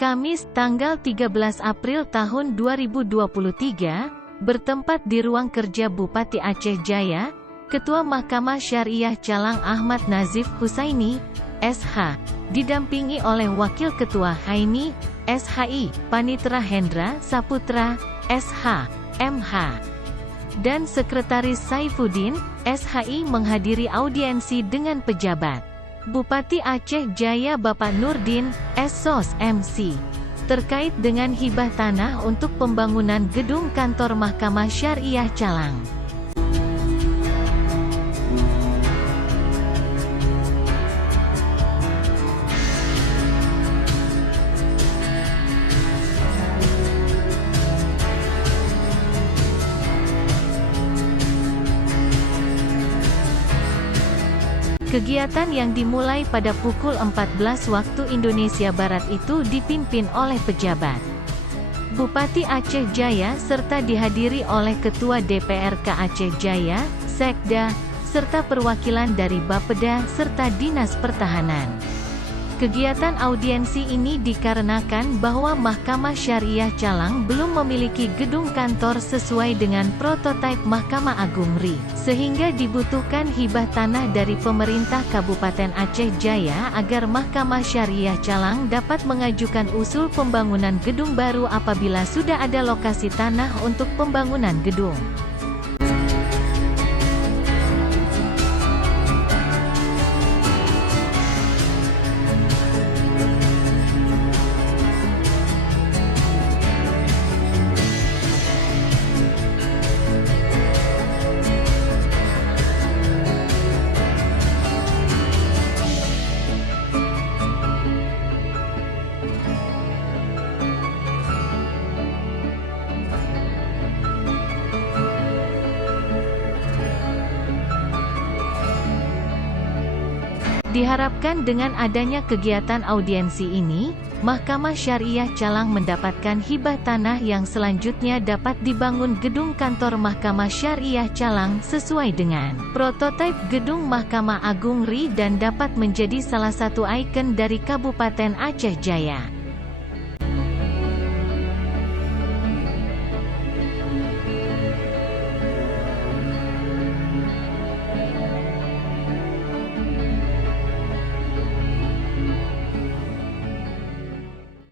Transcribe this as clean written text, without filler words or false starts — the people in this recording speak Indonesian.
Kamis tanggal 13 April tahun 2023, bertempat di ruang kerja Bupati Aceh Jaya, Ketua Mahkamah Syariah Calang Ahmad Nazif Husaini, SH, didampingi oleh Wakil Ketua Haini, SHI, Panitra Hendra Saputra, SH, MH, dan Sekretaris Saifuddin, SHI menghadiri audiensi dengan pejabat Bupati Aceh Jaya Bapak Nurdin, SSOS MC, terkait dengan hibah tanah untuk pembangunan gedung kantor Mahkamah Syariah Calang. Kegiatan yang dimulai pada pukul 14 waktu Indonesia Barat itu dipimpin oleh pejabat Bupati Aceh Jaya serta dihadiri oleh Ketua DPRK Aceh Jaya, Sekda, serta perwakilan dari Bapeda serta Dinas Pertahanan. Kegiatan audiensi ini dikarenakan bahwa Mahkamah Syariah Calang belum memiliki gedung kantor sesuai dengan prototipe Mahkamah Agung RI, sehingga dibutuhkan hibah tanah dari pemerintah Kabupaten Aceh Jaya agar Mahkamah Syariah Calang dapat mengajukan usul pembangunan gedung baru apabila sudah ada lokasi tanah untuk pembangunan gedung. Diharapkan dengan adanya kegiatan audiensi ini, Mahkamah Syariah Calang mendapatkan hibah tanah yang selanjutnya dapat dibangun gedung kantor Mahkamah Syariah Calang sesuai dengan prototipe gedung Mahkamah Agung RI dan dapat menjadi salah satu ikon dari Kabupaten Aceh Jaya.